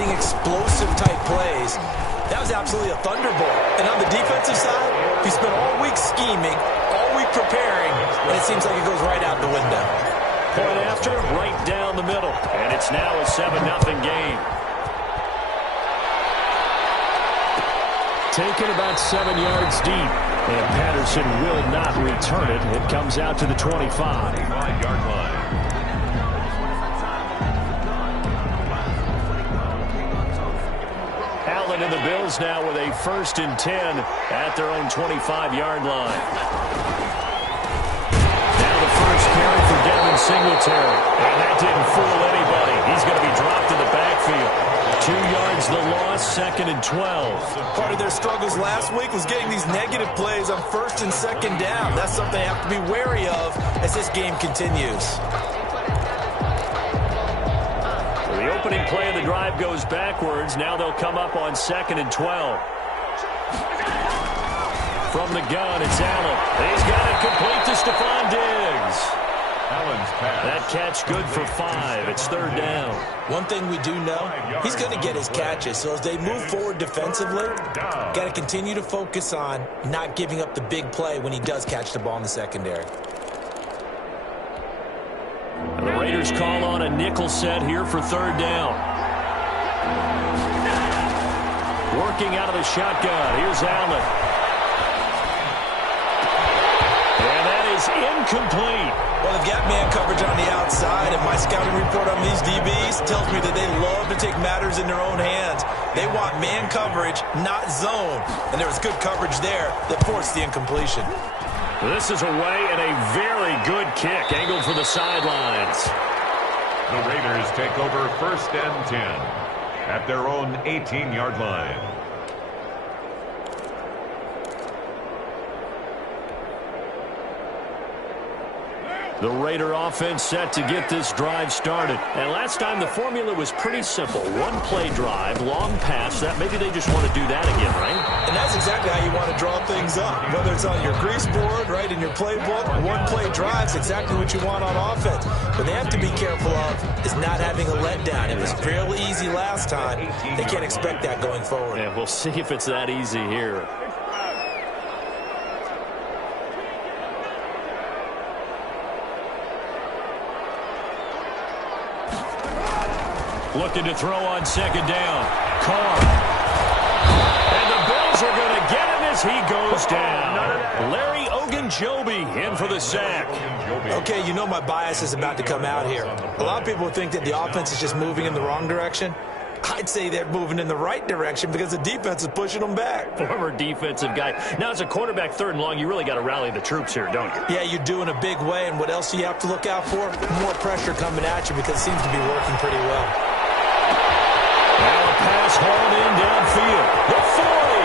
exciting, explosive-type plays. That was absolutely a thunderbolt. And on the defensive side, he spent all week scheming, all week preparing, and it seems like it goes right out the window. Point after, right down the middle. And it's now a 7-0 game. Taken about 7 yards deep. And Patterson will not return it. It comes out to the 25-yard line. Allen and the Bills now with a 1st and 10 at their own 25-yard line. Now the first carry for Devin Singletary. And that didn't fool anybody. He's going to be dropped in the backfield. 2 yards the loss, 2nd and 12. Part of their struggles last week was getting these negative plays on 1st and 2nd down. That's something they have to be wary of as this game continues. Well, the opening play of the drive goes backwards. Now they'll come up on 2nd and 12. From the gun, it's Allen. He's got it complete to Stephon Diggs. That catch good for 5. It's 3rd down. One thing we do know, he's going to get his catches. So as they move forward defensively, got to continue to focus on not giving up the big play when he does catch the ball in the secondary. And the Raiders call on a nickel set here for 3rd down. Working out of the shotgun. Here's Allen. And that is incomplete. Well, they've got man coverage on the outside, and my scouting report on these DBs tells me that they love to take matters in their own hands. They want man coverage, not zone. And there was good coverage there that forced the incompletion. This is away and a very good kick angled for the sidelines. The Raiders take over 1st and 10 at their own 18-yard line. The Raider offense set to get this drive started. And last time the formula was pretty simple. 1-play drive, long pass. That maybe they just want to do that again, right? And that's exactly how you want to draw things up. Whether it's on your grease board, right, in your playbook, 1-play drive's exactly what you want on offense. What they have to be careful of is not having a letdown. It was fairly easy last time. They can't expect that going forward. Yeah, we'll see if it's that easy here. Looking to throw on 2nd down. Carr. And the Bills are going to get him as he goes down. Larry Ogunjobi in for the sack. Okay, you know my bias is about to come out here. A lot of people think that the offense is just moving in the wrong direction. I'd say they're moving in the right direction because the defense is pushing them back. Former defensive guy. Now, as a quarterback 3rd and long, you really got to rally the troops here, don't you? Yeah, you do in a big way. And what else do you have to look out for? More pressure coming at you because it seems to be working pretty well. Now a pass hauled in downfield. The 40,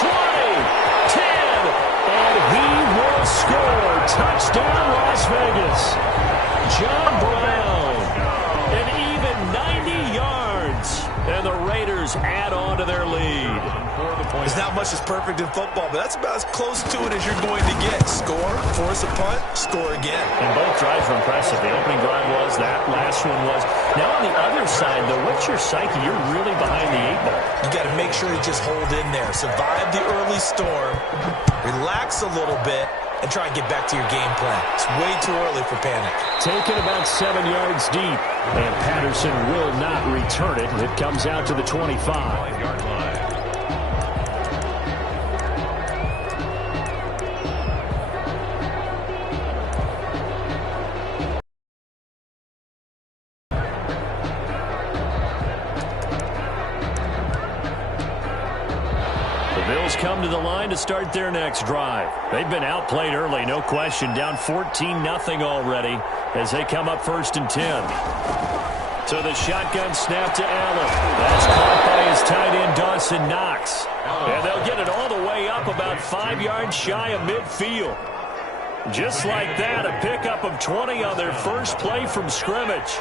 20, 10, and he will score. Touchdown, Las Vegas. John Brown, an even 90 yards. And the Raiders add on to their lead. There's not much that's perfect in football, but that's about as close to it as you're going to get. Score, force a punt, score again. And both drives were impressive. The opening drive was, that last one was. Now on the other side, though, what's your psyche? You're really behind the 8-ball. You got to make sure to just hold in there. Survive the early storm, relax a little bit, and try and get back to your game plan. It's way too early for panic. Taken about 7 yards deep, and Patterson will not return it. It comes out to the 25-yard line. Come to the line to start their next drive. They've been outplayed early, no question. Down 14-0 already as they come up 1st and 10. So the shotgun snap to Allen. That's caught by his tight end, Dawson Knox. And they'll get it all the way up about 5 yards shy of midfield. Just like that, a pickup of 20 on their first play from scrimmage.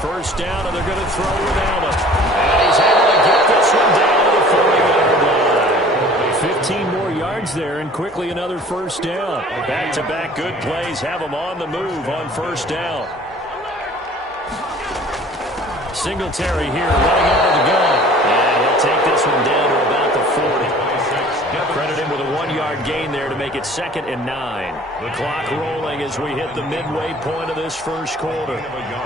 1st down, and they're going to throw with Allen. And he's able to get this one down to the 40-yard line. 15 more yards there, and quickly another 1st down. Back-to-back good plays have them on the move on 1st down. Singletary here running out of the gun. And he'll take this one down to about the 40. Credit him with a 1-yard gain there to make it 2nd and 9. The clock rolling as we hit the midway point of this first quarter.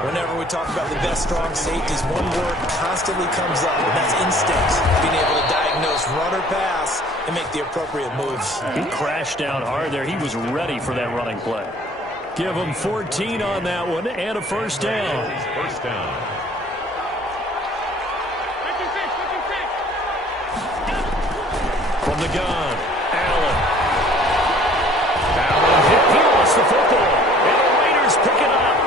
Whenever we talk about the best strong safeties, one word constantly comes up, and that's instinct. Being able to diagnose run or pass and make the appropriate moves. He crashed down hard there. He was ready for that running play. Give him 14 on that one and a first down. First down. From the gun, Allen. He lost the football, and the Raiders pick it up.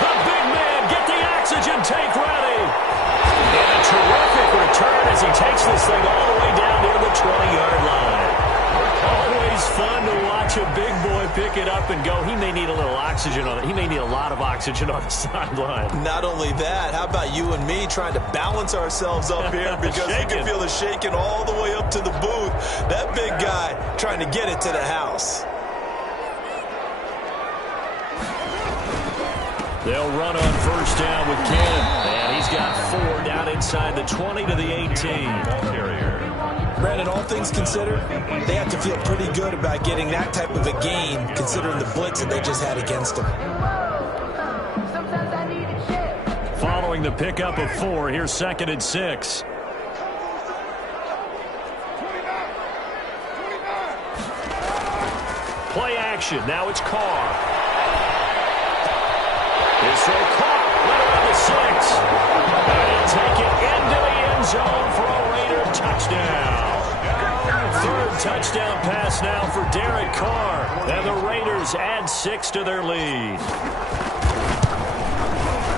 The big man, get the oxygen tank ready. And a terrific return as he takes this thing all the way down near the 20-yard line. Always fun to watch a big boy pick it up and go. He may need a little oxygen on it. He may need a lot of oxygen on the sideline. Not only that, how about you and me trying to balance ourselves up here because you can feel the shaking all the way up to the booth. That big guy trying to get it to the house. They'll run on first down with Cannon. And he's got 4 down inside the 20 to the 18. Brandon, all things considered, they have to feel pretty good about getting that type of a gain considering the blitz that they just had against them. Following the pickup of 4, here's 2nd and 6. Play action. Now it's Carr. It's so caught right around the 6. And he'll take it into the end zone for a Raider touchdown. 3rd touchdown pass now for Derek Carr. And the Raiders add 6 to their lead.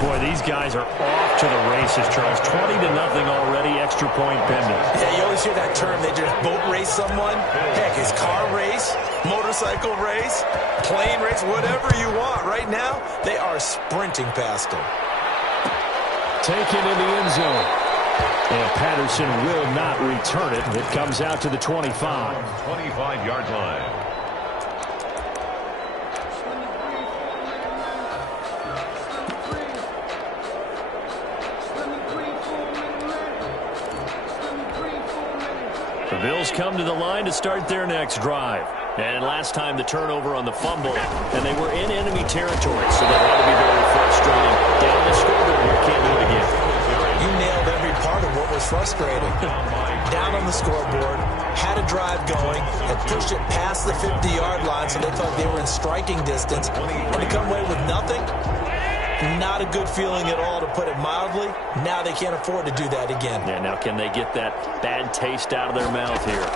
Boy, these guys are off to the races, Charles. 20-0 already, extra point pending. Yeah, you always hear that term. They just boat race someone. Heck, it's car race, motorcycle race, plane race, whatever you want. Right now, they are sprinting past them. Taken in the end zone. And Patterson will not return it. It comes out to the 25. 25-yard line. The Bills come to the line to start their next drive. And last time the turnover on the fumble, and they were in enemy territory, so that ought to be very frustrating. Down the scoreboard here, can't do it again. You nailed every part of what was frustrating. Down on the scoreboard, had a drive going, had pushed it past the 50-yard line, so they thought they were in striking distance, and to come away with nothing, not a good feeling at all, to put it mildly. Now they can't afford to do that again. Yeah, now can they get that bad taste out of their mouth here?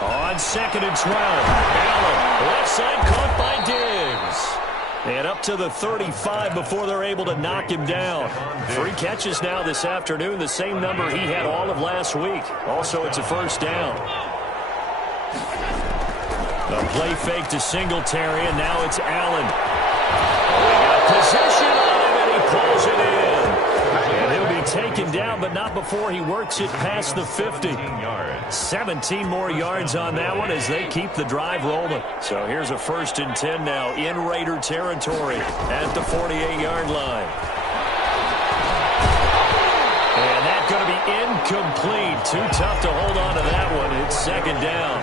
On 2nd and 12, Allen, left side caught by Diggs. And up to the 35 before they're able to knock him down. 3 catches now this afternoon, the same number he had all of last week. Also, it's a first down. A play fake to Singletary, and now it's Allen. We got possession on him, and he pulls it in. And he'll be taken down, but not before he works it past the 50. 17 more yards on that one as they keep the drive rolling. So here's a 1st and 10 now in Raider territory at the 48-yard line. And that's going to be incomplete. Too tough to hold on to that one. It's 2nd down.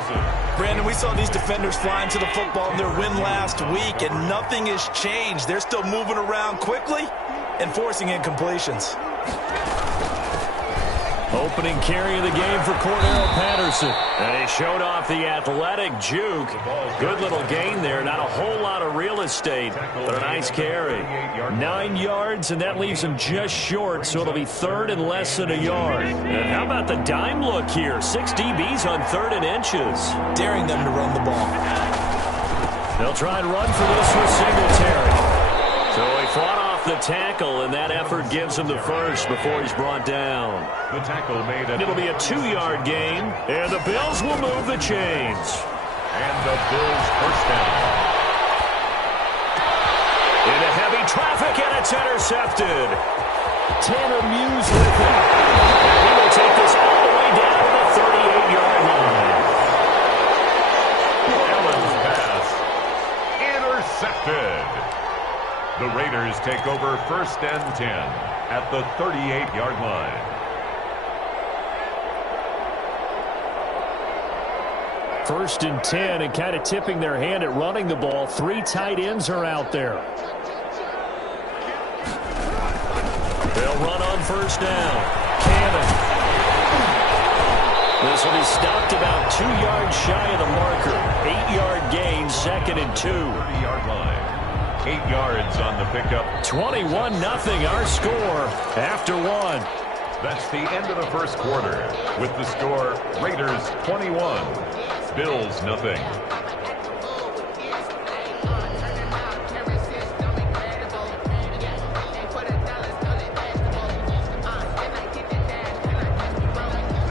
Brandon, we saw these defenders flying to the football in their win last week, and nothing has changed. They're still moving around quickly and forcing incompletions. Opening carry of the game for Cordero Patterson. And he showed off the athletic juke. Good little gain there. Not a whole lot of real estate, but a nice carry. 9 yards, and that leaves him just short, so it'll be 3rd and less than a yard. And how about the dime look here? 6 DBs on 3rd and inches. Daring them to run the ball. They'll try and run for this with Singletary. So he fought off the tackle, and that effort gives him the first before he's brought down. The tackle made it. It'll be a 2-yard gain, and the Bills will move the chains. And the Bills first down. Into heavy traffic, and it's intercepted. Tanner Muse with it. And he will take this all the way down to the 38-yard line. Allen's pass intercepted. The Raiders take over 1st and 10 at the 38-yard line. First and 10, and kind of tipping their hand at running the ball. 3 tight ends are out there. They'll run on 1st down. Cannon. This will be stopped about 2 yards shy of the marker. 8-yard gain, 2nd and 2. 30-yard line. 8 yards on the pickup. 21-0 our score after 1. That's the end of the first quarter. With the score, Raiders 21, Bills nothing.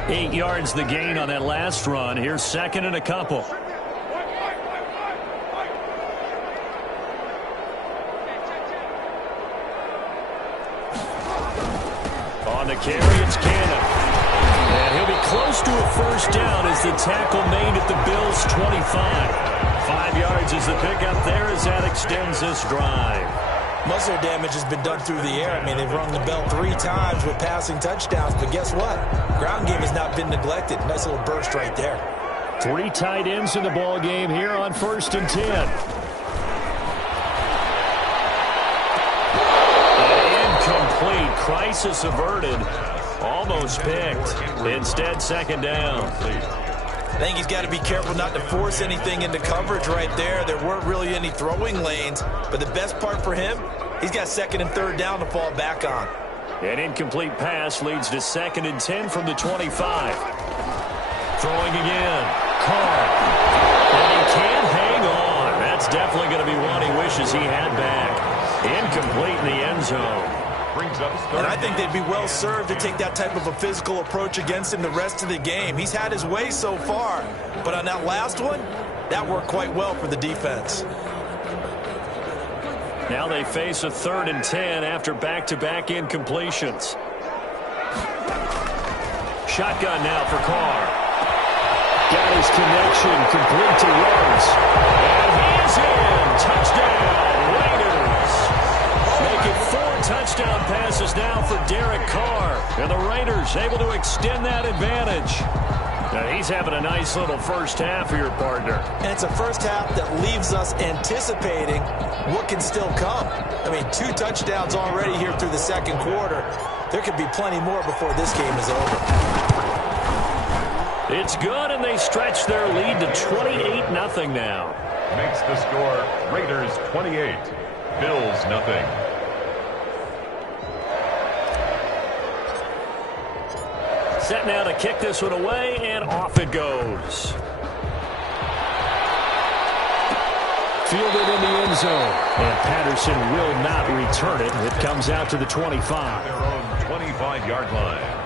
Eight yards the gain on that last run. Here's 2nd and a couple. On the carry, it's Cannon. And he'll be close to a 1st down as the tackle made at the Bills' 25. 5 yards is the pickup there as that extends this drive. Muscle damage has been done through the air. I mean, they've rung the bell 3 times with passing touchdowns, but guess what? Ground game has not been neglected. Nice little burst right there. 3 tight ends in the ball game here on 1st and 10. Incomplete. Crisis averted. Almost picked. Instead, 2nd down. I think he's got to be careful not to force anything into coverage right there. There weren't really any throwing lanes, but the best part for him, he's got 2nd and 3rd down to fall back on. An incomplete pass leads to 2nd and 10 from the 25. Throwing again. Carr. And he can't hang on. That's definitely going to be one he wishes he had back. Incomplete in the end zone. And I think they'd be well served to take that type of a physical approach against him the rest of the game. He's had his way so far, but on that last one, that worked quite well for the defense. Now they face a 3rd and 10 after back-to-back incompletions. Shotgun now for Carr. Got his connection, complete to Rhodes. And he is in. Touchdown, Raiders. Make it 4 touchdown passes now for Derek Carr. And the Raiders able to extend that advantage. Now he's having a nice little first half for your partner. And it's a first half that leaves us anticipating what can still come. I mean, 2 touchdowns already here through the 2nd quarter. There could be plenty more before this game is over. It's good, and they stretch their lead to 28-0 now. Makes the score Raiders 28, Bills nothing. Set now to kick this one away, and off it goes. Fielded in the end zone, and Patterson will not return it. It comes out to the 25. Their own 25-yard line.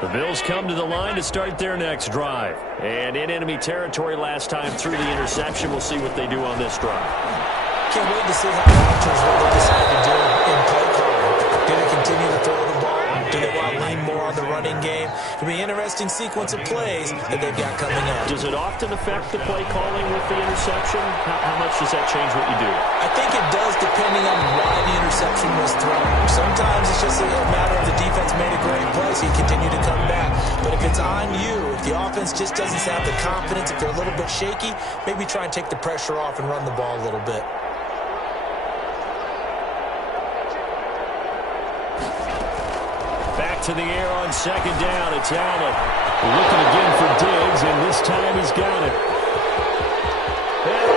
The Bills come to the line to start their next drive. And in enemy territory last time through the interception. We'll see what they do on this drive. Can't wait to see how the Archers what they decide to do in play calling. Do they continue to throw the ball? Do they want to lean more on the running game? It'll be an interesting sequence of plays that they've got coming up. Does it often affect the play calling with the interception? How much does that change what you do? I think it does depending on why the interception was thrown. Sometimes it's just a matter of the defense made a great play, so you continue to come back. But if it's on you, if the offense just doesn't have the confidence, if they're a little bit shaky, maybe try and take the pressure off and run the ball a little bit. Back to the air on 2nd down. It's Allen. Looking again for Diggs, and this time he's got it. And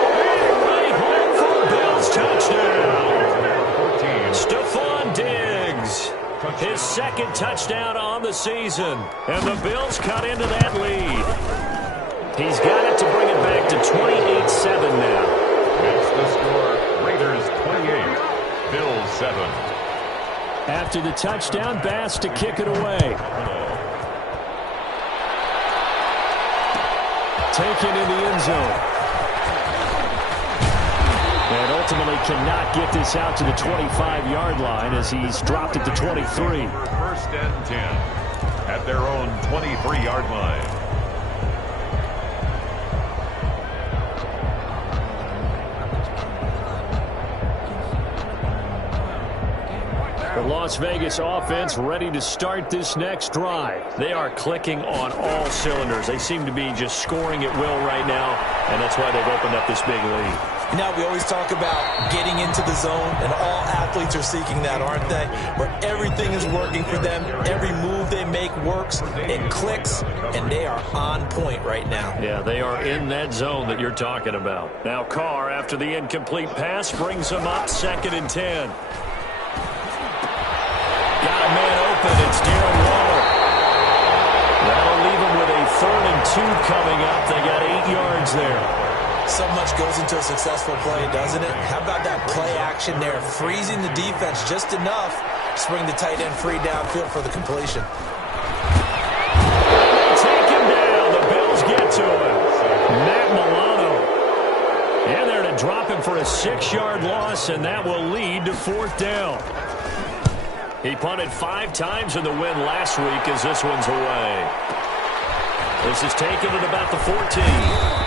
right home for a Bills touchdown. Stephon Diggs. His 2nd touchdown on the season. And the Bills cut into that lead. He's got it to bring it back to 28-7 now. That's the score. Raiders 28, Bills 7. After the touchdown, Bass to kick it away. Taken in the end zone. And ultimately cannot get this out to the 25-yard line as he's dropped it to 23. 1st and 10 at their own 23-yard line. Las Vegas offense ready to start this next drive. They are clicking on all cylinders. They seem to be just scoring at will right now, and that's why they've opened up this big lead. Now, we always talk about getting into the zone, and all athletes are seeking that, aren't they? Where everything is working for them. Every move they make works. It clicks, and they are on point right now. Yeah, they are in that zone that you're talking about. Now, Carr, after the incomplete pass, brings them up 2nd and 10. Got a man open. It's Darren Waller. That'll leave him with a 3rd and 2 coming up. They got 8 yards there. So much goes into a successful play, doesn't it? How about that play action there? Freezing the defense just enough to bring the tight end free downfield for the completion. Take him down. The Bills get to him. Matt Milano. And they're to drop him for a 6-yard loss, and that will lead to 4th down. He punted 5 times in the win last week as this one's away. This is taken at about the 14.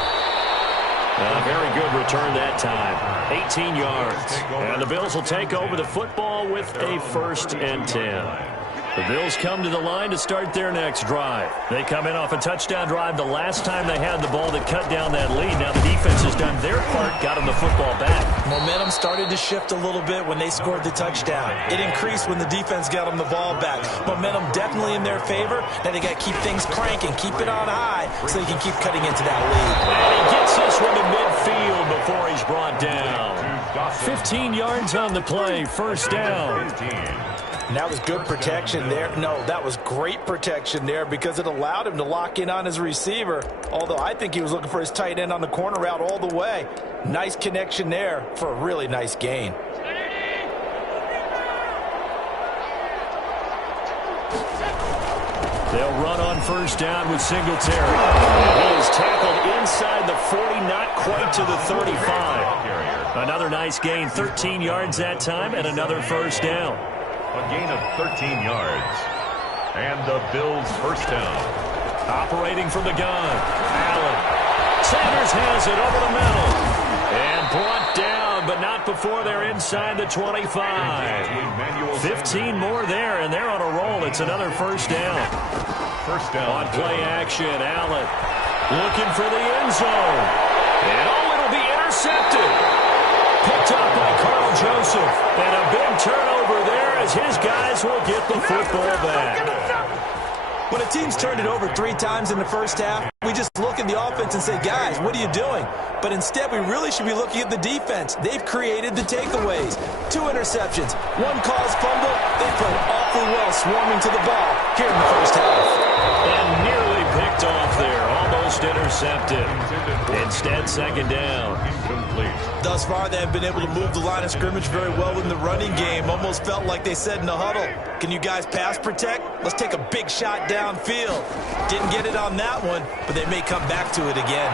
A very good return that time. 18 yards. And the Bills will take over the football with a 1st and 10. The Bills come to the line to start their next drive. They come in off a touchdown drive the last time they had the ball that cut down that lead. Now the defense has done their part, got them the football back. Momentum started to shift a little bit when they scored the touchdown. It increased when the defense got them the ball back. Momentum definitely in their favor. Now they got to keep things cranking, keep it on high so they can keep cutting into that lead. And he gets this one to midfield before he's brought down. 15 yards on the play, 1st down. And that was good protection there. No, that was great protection there because it allowed him to lock in on his receiver. Although I think he was looking for his tight end on the corner route all the way. Nice connection there for a really nice gain. They'll run on 1st down with Singletary. He is tackled inside the 40, not quite to the 35. Another nice gain, 13 yards that time, and another 1st down. A gain of 13 yards. And the Bills' 1st down. Operating from the gun. Allen. Sanders has it over the middle. And brought down, but not before they're inside the 25. 15 more there, and they're on a roll. It's another 1st down. 1st down. On play action, Allen looking for the end zone. And it'll be intercepted. Picked up by Carl Joseph. And a big turnover there as his guys will get the football back. When a team's turned it over 3 times in the first half, we just look at the offense and say, guys, what are you doing? But instead, we really should be looking at the defense. They've created the takeaways. 2 interceptions, 1 caused fumble. They played awfully well swarming to the ball here in the first half. And nearly picked off there. Almost intercepted. Instead, 2nd down. Incomplete. Thus far, they have been able to move the line of scrimmage very well in the running game. Almost felt like they said in the huddle, can you guys pass protect? Let's take a big shot downfield. Didn't get it on that one, but they may come back to it again.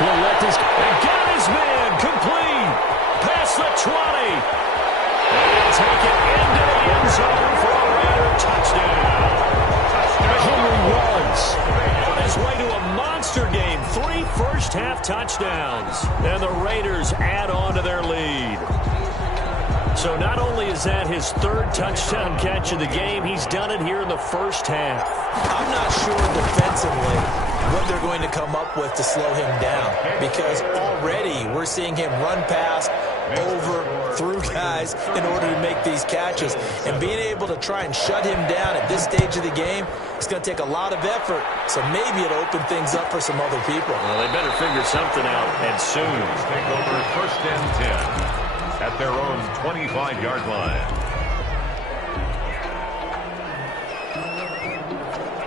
He'll let this and got his man complete. Past the 20. And he'll take it into the end zone for a Raider touchdown. Henry runs on his way to a monster game. 3 first-half touchdowns. And the Raiders add on to their lead. So not only is that his 3rd touchdown catch of the game, he's done it here in the first half. I'm not sure defensively what they're going to come up with to slow him down, because already we're seeing him run past, over, through guys in order to make these catches. And being able to try and shut him down at this stage of the game, it's going to take a lot of effort. So maybe it'll open things up for some other people. Well, they better figure something out, and soon. Take over 1st and 10 at their own 25-yard line.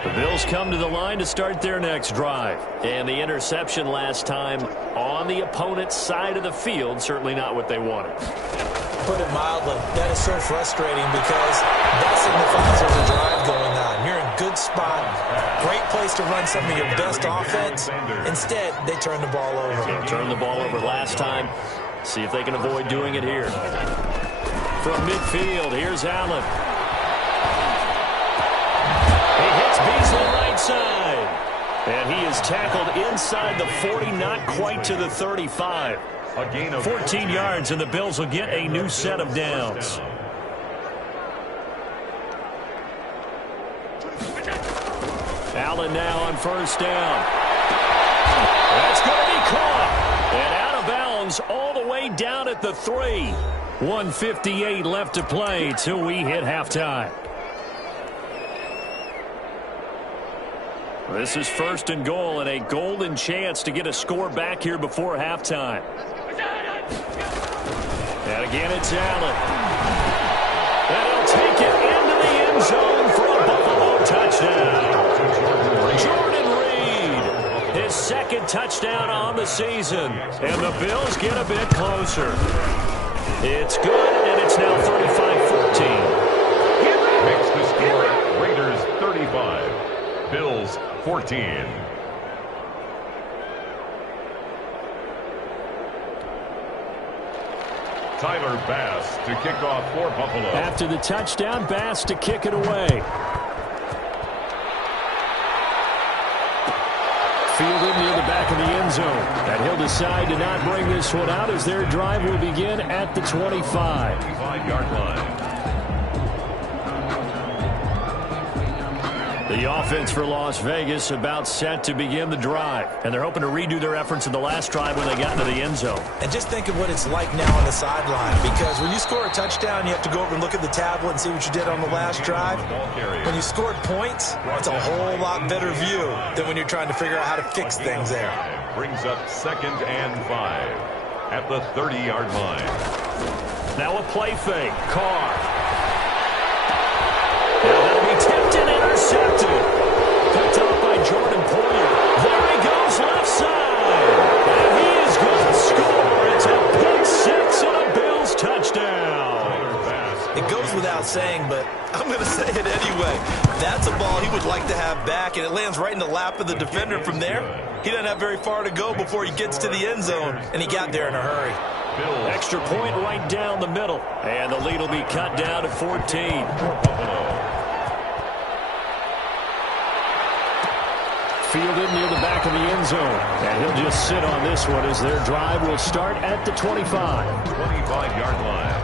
The Bills come to the line to start their next drive. And the interception last time on the opponent's side of the field, certainly not what they wanted. Put it mildly, that is so frustrating because that signifies there's a drive going on. You're in good spot, great place to run some of your best offense. Instead, they turn the ball over. They turned the ball over last time. See if they can avoid doing it here. From midfield, here's Allen. He hits Beasley right side. And he is tackled inside the 40, not quite to the 35. A gain of 14 yards, and the Bills will get a new set of downs. Allen now on first down. That's going to be caught. And out of bounds all the way down at the 3. 1:58 left to play till we hit halftime. This is first and goal and a golden chance to get a score back here before halftime. And again, it's Allen. And he'll take it into the end zone for a Buffalo touchdown. Jordan Reed, his second touchdown on the season. And the Bills get a bit closer. It's good, and it's now 35-14. Makes the score Raiders 35, Bills 14. Tyler Bass to kick off for Buffalo. After the touchdown, Bass to kick it away. Fielded near the back of the end zone. And he'll decide to not bring this one out as their drive will begin at the 25. 25-yard line. The offense for Las Vegas about set to begin the drive. And they're hoping to redo their efforts in the last drive when they got into the end zone. And just think of what it's like now on the sideline. Because when you score a touchdown, you have to go over and look at the tablet and see what you did on the last drive. When you scored points, it's a whole lot better view than when you're trying to figure out how to fix things there. Brings up 2nd and 5 at the 30-yard line. Now a play fake. Carr. Now that'll be tipped and intercepted. Picked up by Jordan Poyer. There he goes left side. And he is going to score. It's a pick six and a Bills touchdown. It goes without saying, but I'm going to say it anyway. That's a ball he would like to have back, and it lands right in the lap of the defender. From there, he doesn't have very far to go before he gets to the end zone, and he got there in a hurry. Extra point right down the middle. And the lead will be cut down to 14. Fielded near the back of the end zone. And he'll just sit on this one as their drive will start at the 25. 25-yard line.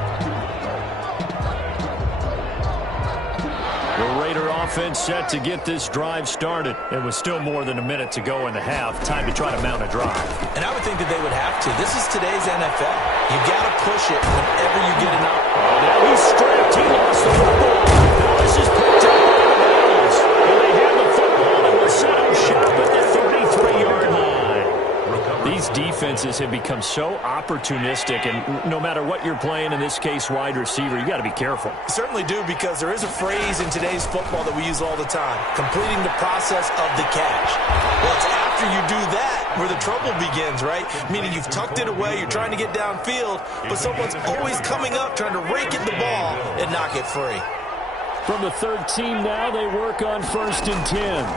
The Raider offense set to get this drive started. It was still more than a minute to go in the half. Time to try to mount a drive. And I would think that they would have to. This is today's NFL. You got to push it whenever you get enough. Oh, now he's stripped. He lost the football. Now this is picked up by the Bills. And they have the football and will set up shop at the 33-yard line. These defenses have become so opportunistic, and no matter what you're playing, in this case wide receiver, you got to be careful. You certainly do, because there is a phrase in today's football that we use all the time: completing the process of the catch. Well, it's after you do that where the trouble begins, right? Meaning you've tucked it away, you're trying to get downfield, but someone's always coming up trying to rake at the ball and knock it free. From the 13 now, they work on 1st and 10.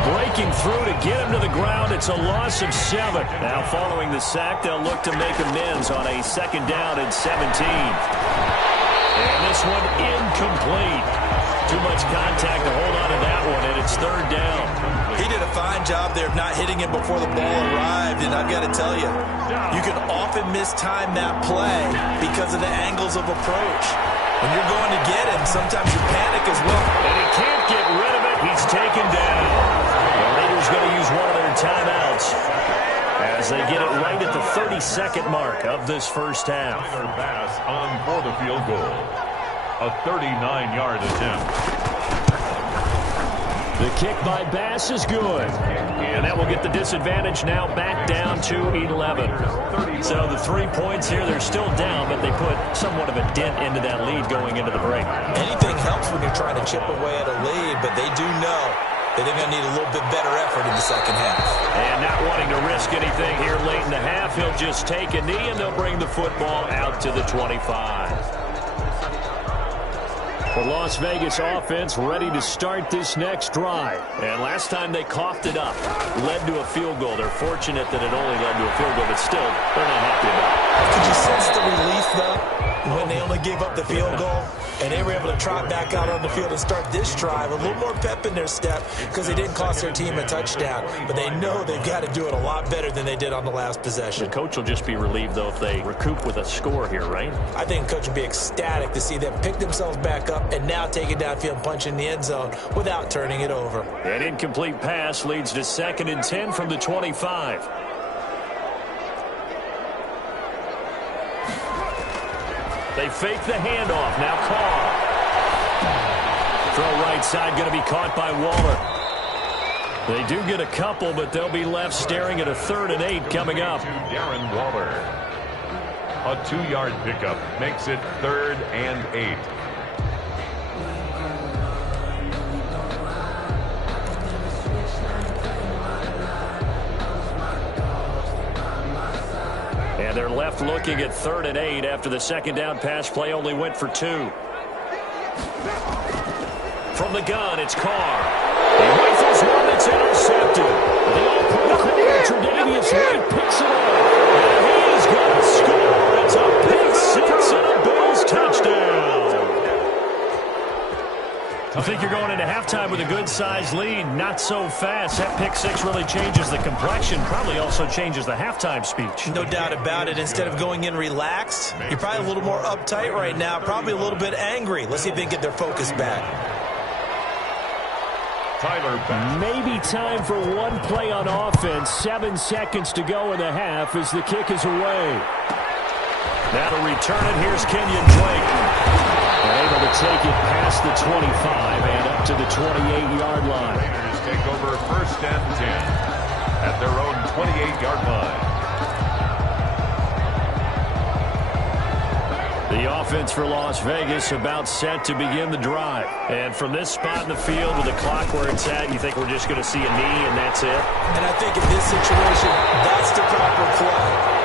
Breaking through to get him to the ground. It's a loss of 7. Now following the sack, they'll look to make amends on a 2nd down and 17. And this one incomplete. Too much contact to hold on to that one, and it's 3rd down. He did a fine job there of not hitting him before the ball arrived, and I've got to tell you, you can often mistime that play because of the angles of approach. When you're going to get him, sometimes you panic as well. And he can't get rid of it. He's taken down. The Raiders going to use one of their timeouts as they get it right at the 32nd mark of this first half. Tyler Bass on for the field goal. A 39-yard attempt. The kick by Bass is good. And that will get the disadvantage now back down to 11. So the 3 points here, they're still down, but they put somewhat of a dent into that lead going into the break. Anything helps when you're trying to chip away at a lead, but they do know that they're going to need a little bit better effort in the second half. And not wanting to risk anything here late in the half, he'll just take a knee, and they'll bring the football out to the 25. The Las Vegas offense ready to start this next drive. And last time they coughed it up, led to a field goal. They're fortunate that it only led to a field goal, but still, they're not happy about it. Could you sense the relief, though, when they only gave up the field goal? And they were able to trot back out on the field and start this drive. A little more pep in their step because they didn't cost their team a touchdown. But they know they've got to do it a lot better than they did on the last possession. The coach will just be relieved, though, if they recoup with a score here, right? I think the coach will be ecstatic to see them pick themselves back up and now take it downfield and punch in the end zone without turning it over. An incomplete pass leads to 2nd and 10 from the 25. They fake the handoff. Now Carr. Throw right side going to be caught by Waller. They do get a couple, but they'll be left staring at a 3rd and 8 coming up. Darren Waller. A 2-yard pickup makes it 3rd and 8. And they're left looking at 3rd and 8 after the 2nd down pass play only went for 2. From the gun, it's Carr. He rifles one that's intercepted. The all-pro corner, Tre'Davious White picks it up. And he is going to score. It's a pick 6 and a Bills touchdown. I think you're going into halftime with a good-sized lead. Not so fast. That pick 6 really changes the complexion. Probably also changes the halftime speech. No doubt about it. Instead of going in relaxed, you're probably a little more uptight right now. Probably a little bit angry. Let's see if they can get their focus back. Maybe time for one play on offense. 7 seconds to go in the half as the kick is away. Now to return it, here's Kenyon Drake. They're able to take it past the 25 and up to the 28-yard line. Raiders take over 1st and 10 at their own 28-yard line. The offense for Las Vegas about set to begin the drive. And from this spot in the field with the clock where it's at, you think we're just going to see a knee and that's it? And I think in this situation, that's the proper play.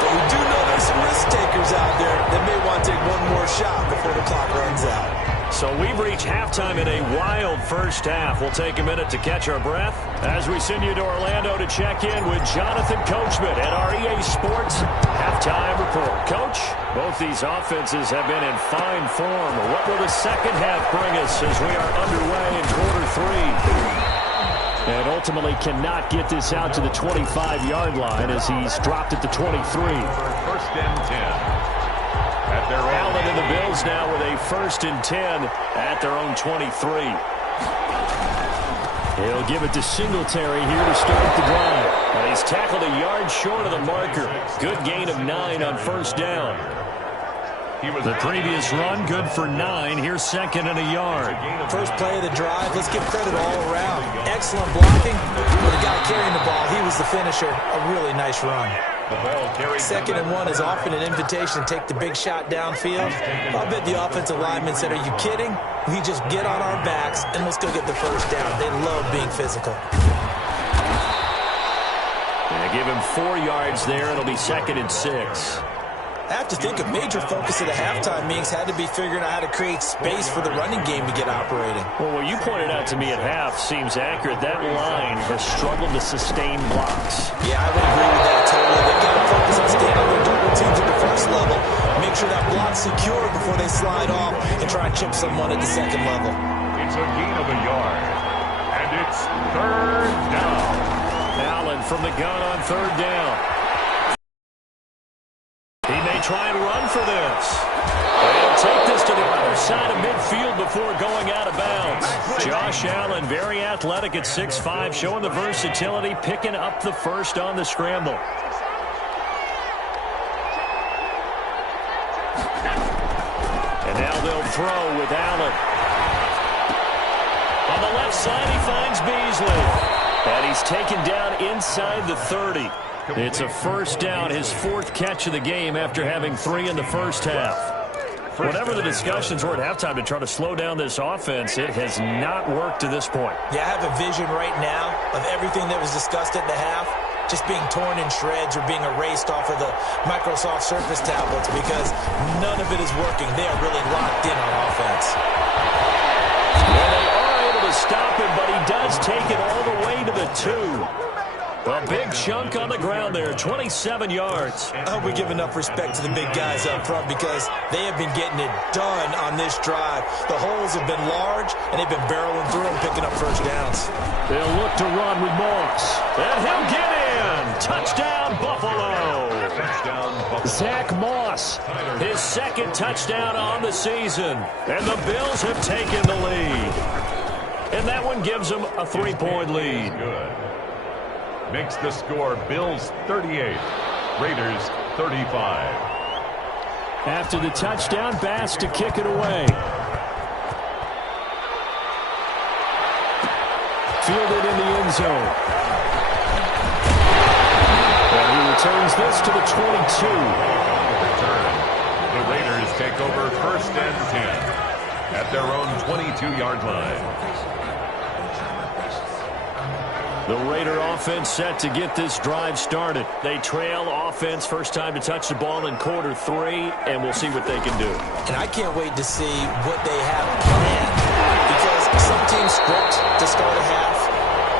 But we do know there's some risk takers out there that may want to take one more shot before the clock runs out. So we've reached halftime in a wild first half. We'll take a minute to catch our breath as we send you to Orlando to check in with Jonathan Coachman at our EA Sports Halftime Report. Coach, both these offenses have been in fine form. What will the second half bring us as we are underway in quarter 3? And ultimately cannot get this out to the 25-yard line as he's dropped at the 23. 1st and 10. Allen and the Bills now with a 1st and 10 at their own 23. He'll give it to Singletary here to start the drive. And he's tackled a yard short of the marker. Good gain of 9 on 1st down. The previous run, good for 9. Here's 2nd and a yard. First play of the drive, let's give credit all around. Excellent blocking. For the guy carrying the ball, he was the finisher. A really nice run. 2nd and 1 is often an invitation to take the big shot downfield. I bet the offensive lineman said, are you kidding? We just get on our backs and let's go get the 1st down. They love being physical. And they give him 4 yards there. It'll be 2nd and 6. I have to think a major focus of the halftime meetings had to be figuring out how to create space for the running game to get operating. Well, what you pointed out to me at half seems accurate. That line has struggled to sustain blocks. Yeah, I would agree with that totally. They've got to focus on staying on their double teams at the 1st level. Make sure that block's secure before they slide off and try and chip someone at the 2nd level. It's a gain of a yard. And it's 3rd down. Allen from the gun on 3rd down. He may try and run for this. He'll take this to the other side of midfield before going out of bounds. Josh Allen, very athletic at 6'5", showing the versatility, picking up the 1st on the scramble. And now they'll throw with Allen. On the left side, he finds Beasley. And he's taken down inside the 30. It's a 1st down, his 4th catch of the game after having 3 in the 1st half. Whatever the discussions were at halftime to try to slow down this offense, it has not worked to this point. Yeah, I have a vision right now of everything that was discussed at the half just being torn in shreds or being erased off of the Microsoft Surface tablets because none of it is working. They are really locked in on offense. does take it all the way to the 2. A big chunk on the ground there, 27 yards. I hope we give enough respect to the big guys up front because they have been getting it done on this drive. The holes have been large, and they've been barreling through them, picking up first downs. They'll look to run with Moss. And he'll get in. Touchdown, Buffalo. Zach Moss, his second touchdown on the season. And the Bills have taken the lead. And that one gives them a 3-point lead. Good. Makes the score Bills 38, Raiders 35. After the touchdown, Bass to kick it away. Fielded in the end zone. And he returns this to the 22. Return. The Raiders take over first and 10 at their own 22-yard line. The Raider offense set to get this drive started. They trail offense, first time to touch the ball in quarter 3, and we'll see what they can do. And I can't wait to see what they have planned because some teams script to start a half.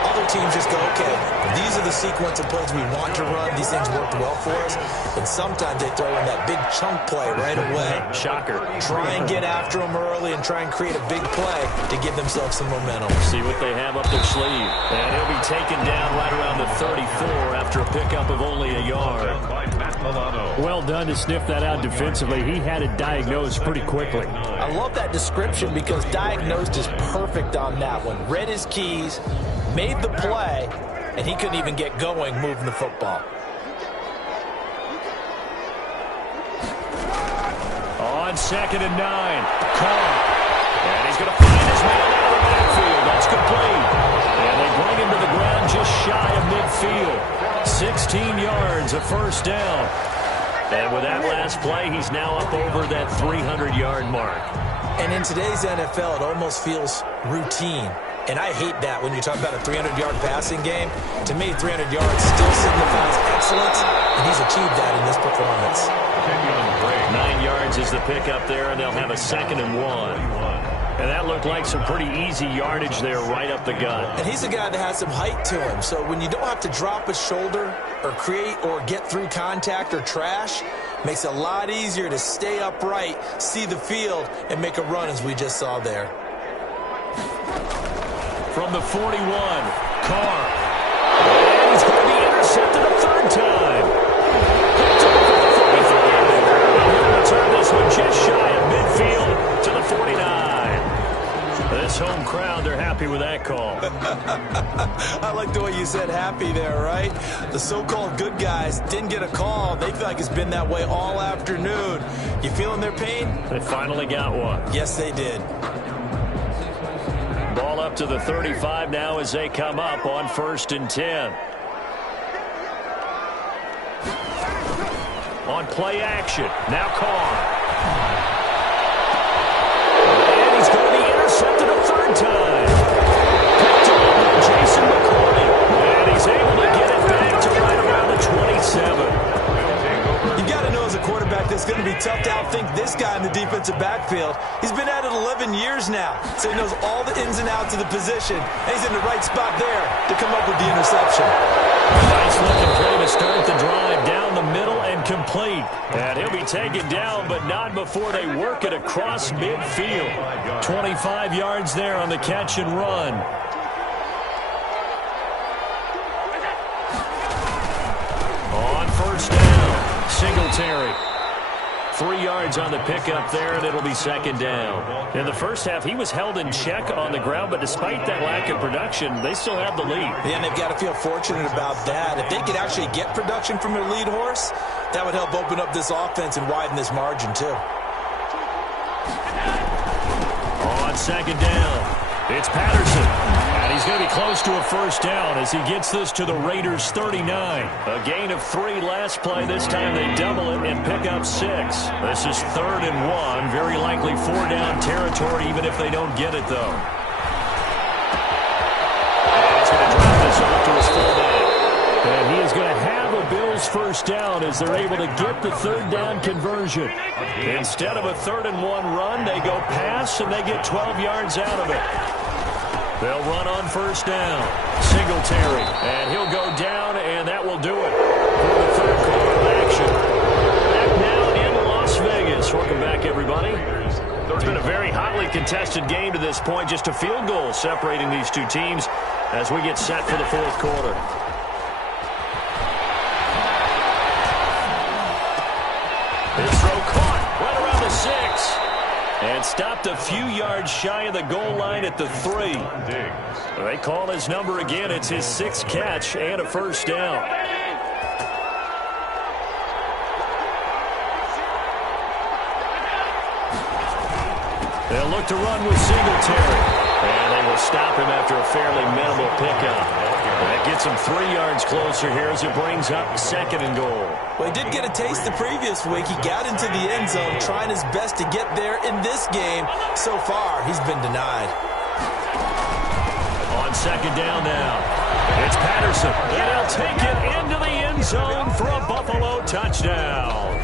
Other teams just go, okay, these are the sequence of plays we want to run. These things worked well for us. And sometimes they throw in that big chunk play right away. Shocker. Try and get after them early and try and create a big play to give themselves some momentum. See what they have up their sleeve. And he'll be taken down right around the 34 after a pickup of only a yard. Well done to sniff that out defensively. He had it diagnosed pretty quickly. I love that description because diagnosed is perfect on that one. Read his keys, made the play, and he couldn't even get going moving the football. On 2nd and 9, Carr. And he's going to find his man out of the backfield. That's complete. And they bring him to the ground just shy of midfield. 16 yards, a first down. And with that last play, he's now up over that 300-yard mark. And in today's NFL, it almost feels routine. And I hate that when you talk about a 300-yard passing game. To me, 300 yards still signifies excellence, and he's achieved that in this performance. 9 yards is the pickup there, and they'll have a 2nd and 1. And that looked like some pretty easy yardage there right up the gut. And he's a guy that has some height to him, so when you don't have to drop a shoulder or create or get through contact or trash, makes it a lot easier to stay upright, see the field, and make a run as we just saw there. From the 41, Carr. And he's going to be intercepted a third time. Picked up at the 45. And he'll return this one just shy of midfield to the 49. This home crowd, they're happy with that call. I like the way you said happy there, right? The so-called good guys didn't get a call. They feel like it's been that way all afternoon. You feeling their pain? They finally got one. Yes, they did. Ball up to the 35 now as they come up on 1st and 10. On play action, now Carr. And he's going to be intercepted a third time. Picked up by Jason McCourty. And he's able to get it back to right around the 27. You got to know as a quarterback that's going to be tough to outthink this guy in the defensive backfield. He's been at it 11 years now, so he knows all the ins and outs of the position, and he's in the right spot there to come up with the interception. Nice looking play to start the drive down the middle and complete. And he'll be taken down, but not before they work it across midfield. 25 yards there on the catch and run. On 1st down, Singletary. 3 yards on the pickup there, and it'll be 2nd down. In the first half, he was held in check on the ground, but despite that lack of production, they still have the lead. Yeah, and they've got to feel fortunate about that. If they could actually get production from their lead horse, that would help open up this offense and widen this margin, too. On 2nd down, it's Patterson. And he's going to be close to a first down as he gets this to the Raiders' 39. A gain of 3 last play. This time they double it and pick up 6. This is 3rd and 1. Very likely 4-down territory, even if they don't get it, though. And he's going to drop this off to his fullback. And he is going to have a Bills first down as they're able to get the 3rd down conversion. Instead of a 3rd and 1 run, they go pass, and they get 12 yards out of it. They'll run on first down. Singletary, and he'll go down, and that will do it for the third quarter of action. Back now in Las Vegas. Welcome back, everybody. It's been a very hotly contested game to this point. Just a field goal separating these two teams as we get set for the fourth quarter. This throw caught right around the 6. And stopped a few yards shy of the goal line at the 3. They call his number again. It's his 6th catch and a first down. They'll look to run with Singletary. And they will stop him after a fairly minimal pickup. That gets him 3 yards closer here as it brings up 2nd and goal. Well, he did get a taste the previous week. He got into the end zone trying his best to get there in this game. So far, he's been denied. On 2nd down now, it's Patterson. And he'll take it into the end zone for a Buffalo touchdown.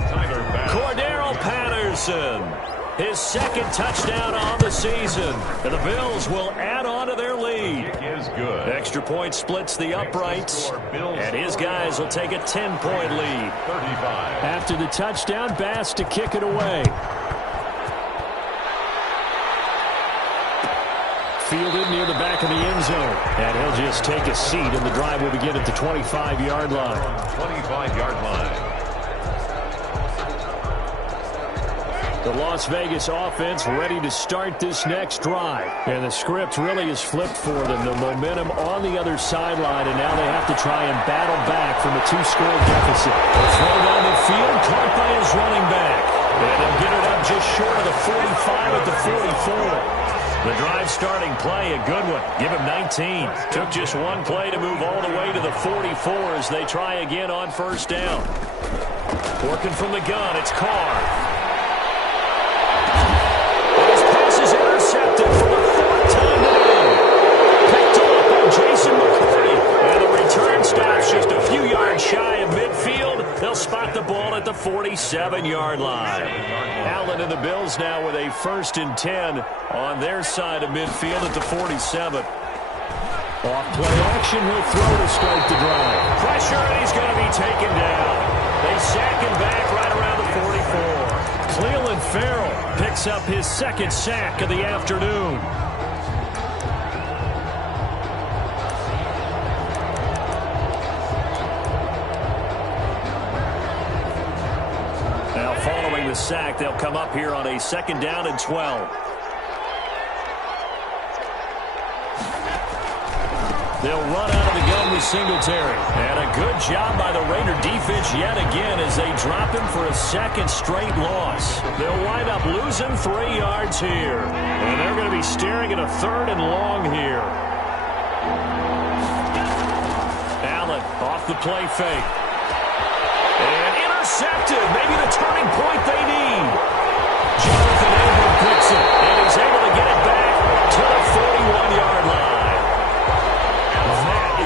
Cordero Patterson. His 2nd touchdown on the season. And the Bills will add on to their lead. Is good. Extra point splits the uprights. And his guys will take a 10-point lead. 35. After the touchdown, Bass to kick it away. Fielded near the back of the end zone. And he'll just take a seat, and the drive will begin at the 25-yard line. 25-yard line. The Las Vegas offense ready to start this next drive. And the script really is flipped for them. The momentum on the other sideline, and now they have to try and battle back from a 2-score deficit. A throw down the field, caught by his running back. And they'll get it up just short of the 45 at the 44. The drive starting play, a good one. Give him 19. Took just one play to move all the way to the 44 as they try again on first down. Working from the gun, it's Carr. Intercepted for the 4th time today. Picked off by Jason McCourty. And the return stops just a few yards shy of midfield. They'll spot the ball at the 47-yard line. Allen and the Bills now with a 1st and 10 on their side of midfield at the 47. Off play action, he'll throw to start the drive. Pressure, and he's going to be taken down. They sack him back right around the 44. Cleveland Farrell picks up his 2nd sack of the afternoon. Now following the sack, they'll come up here on a 2nd down and 12. They'll run out of the gun with Singletary. And a good job by the Raider defense yet again as they drop him for a 2nd straight loss. They'll wind up losing 3 yards here. And they're going to be staring at a 3rd and long here. Allen off the play fake. And intercepted. Maybe the turning point they need. Jonathan Abram picks it. And he's able to get it back to the 41-yard line.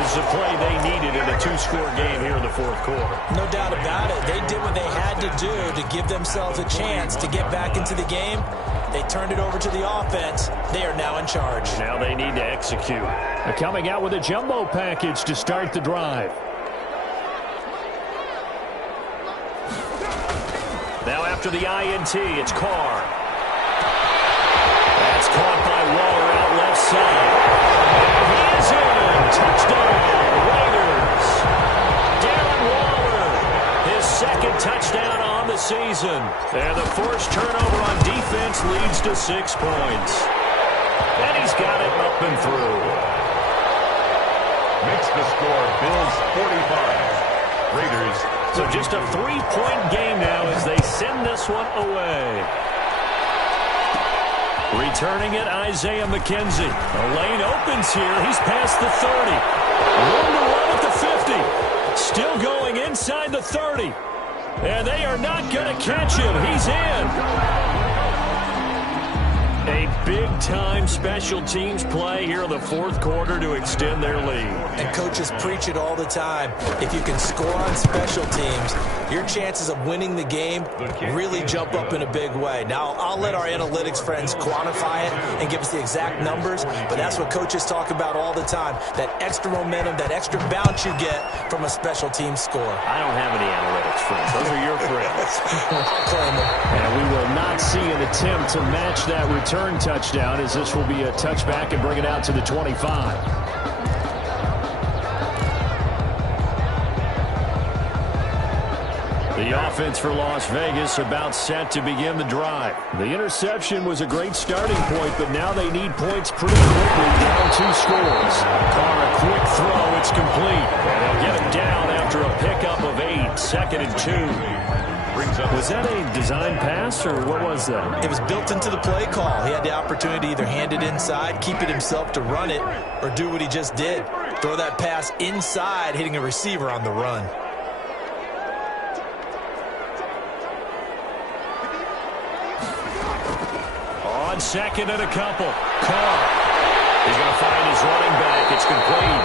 The play they needed in a 2-score game here in the 4th quarter. No doubt about it. They did what they had to do to give themselves a chance to get back into the game. They turned it over to the offense. They are now in charge. Now they need to execute. They're coming out with a jumbo package to start the drive. Now after the INT, it's Carr. That's caught by Waller out left side. And he is in. Touchdown, Raiders. Darren Waller, his 2nd touchdown on the season. And the forced turnover on defense leads to 6 points. And he's got it up and through. Makes the score Bills 45. Raiders. So just a 3-point game now as they send this one away. Returning it, Isaiah McKenzie. A lane opens here. He's past the 30. Room to run at the 50. Still going inside the 30. And they are not going to catch him. He's in. A big-time special teams play here in the 4th quarter to extend their lead. And coaches preach it all the time. If you can score on special teams, your chances of winning the game really jump up in a big way. Now, I'll let our analytics friends quantify it and give us the exact numbers, but that's what coaches talk about all the time, that extra momentum, that extra bounce you get from a special team score. I don't have any analytics friends. Those are your friends. I'll claim them. And we will not see an attempt to match that return touchdown, as this will be a touchback and bring it out to the 25. The offense for Las Vegas about set to begin the drive. The interception was a great starting point, but now they need points pretty quickly, down 2 scores. Carr, a quick throw, it's complete. And they'll get him down after a pickup of 8, 2nd and 2. Was that a design pass, or what was that? It was built into the play call. He had the opportunity to either hand it inside, keep it himself to run it, or do what he just did. Throw that pass inside, hitting a receiver on the run. On 2nd and a couple. Carr. He's going to find his running back. It's complete.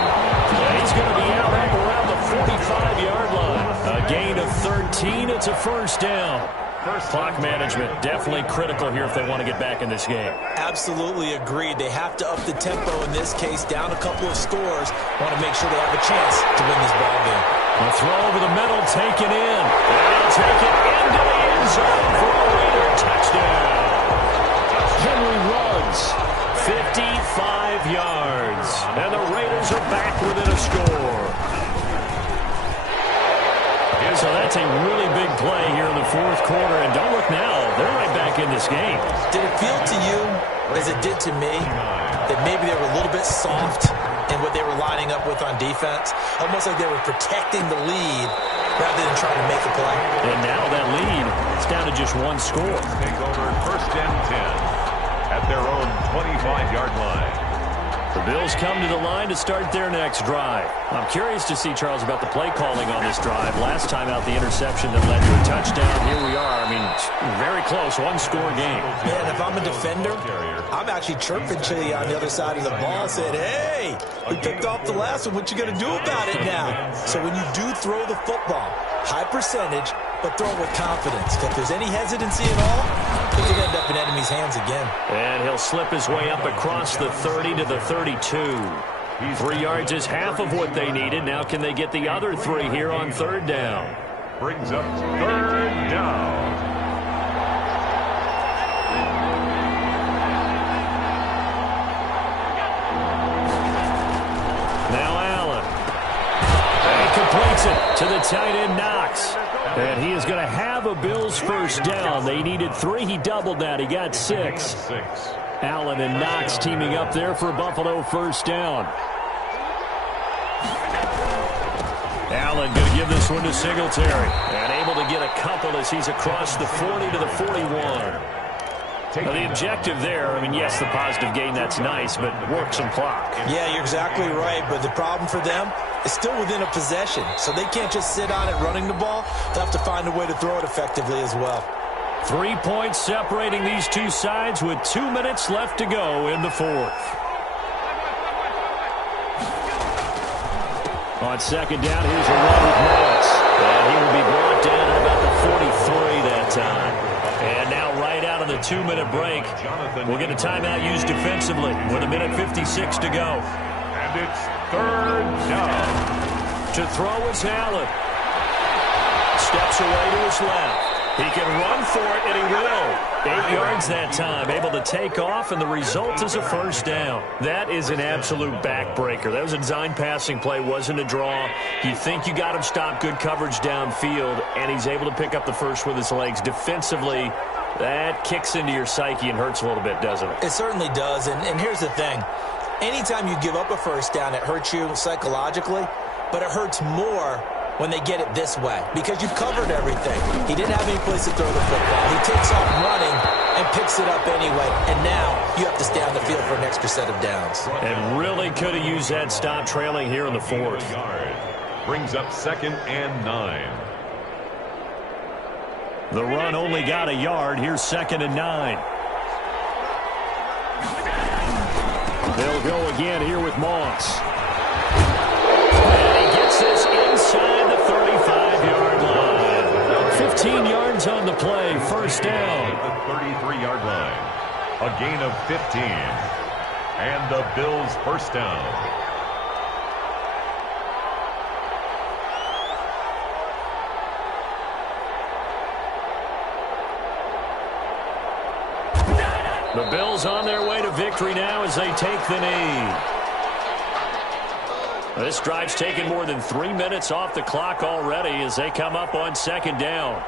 And he's going to be out around the 45-yard line. A gain of 13. It's a first down. Clock management definitely critical here if they want to get back in this game. Absolutely agreed. They have to up the tempo in this case, down a couple of scores. Want to make sure they have a chance to win this ball game. A throw over the middle, taken in. And he'll take it into the end zone for a Raider touchdown. Henry runs 55 yards, and the Raiders are back within a score. So that's a really big play here in the 4th quarter, and don't look now, they're right back in this game. Did it feel to you, as it did to me, that maybe they were a little bit soft in what they were lining up with on defense? Almost like they were protecting the lead rather than trying to make a play. And now that lead is down to just 1 score. Take over 1st and 10 at their own 25-yard line. The Bills come to the line to start their next drive. I'm curious to see, Charles, about the play calling on this drive. Last time out, the interception that led to a touchdown. Here we are. I mean, very close, 1-score game. Man, if I'm a defender, I'm actually chirping to you on the other side of the ball, saying, hey, we picked off the last one. What you going to do about it now? So when you do throw the football, high percentage, but throw it with confidence. If there's any hesitancy at all, it could end up in enemy's hands again. And he'll slip his way up across the 30 to the 32. 3 yards is half of what they needed. Now can they get the other 3 here on 3rd down? Brings up 3rd down. Now Allen. And he completes it to the tight end, Knox. And he is going to have a Bills first down. They needed 3. He doubled that. He got 6. Allen and Knox teaming up there for Buffalo first down. Allen going to give this one to Singletary. And able to get a couple as he's across the 40 to the 41. Now, the objective there, I mean, yes, the positive gain, that's nice, but work some clock. Yeah, you're exactly right, but the problem for them is still within a possession, so they can't just sit on it running the ball. They'll have to find a way to throw it effectively as well. 3 points separating these two sides with 2 minutes left to go in the 4th. On 2nd down, here's a run with Morris. And he will be brought down at about the 43 that time. And now right out of the 2-minute break, we'll get a timeout used defensively with 1:56 to go. And it's 3rd down. To throw is Allen. Steps away to his left. He can run for it, and he will. 8 yards that time, able to take off, and the result is a first down. That is an absolute backbreaker. That was a design passing play, wasn't a draw. You think you got him stopped, good coverage downfield, and he's able to pick up the first with his legs. Defensively, that kicks into your psyche and hurts a little bit, doesn't it? It certainly does, and here's the thing. Anytime you give up a first down, it hurts you psychologically, but it hurts more when they get it this way, because you've covered everything. He didn't have any place to throw the football. He takes off running and picks it up anyway, and now you have to stay on the field for an extra set of downs. And really could have used that stop trailing here in the 4th. Brings up 2nd and 9. The run only got a yard. Here's 2nd and 9. They'll go again here with Moss. And he gets this inside the 35-yard line. 14 yards on the play. First down. The 33-yard line. A gain of 15. And the Bills first down. The Bills on their way to victory now as they take the knee. This drive's taken more than 3 minutes off the clock already as they come up on second down.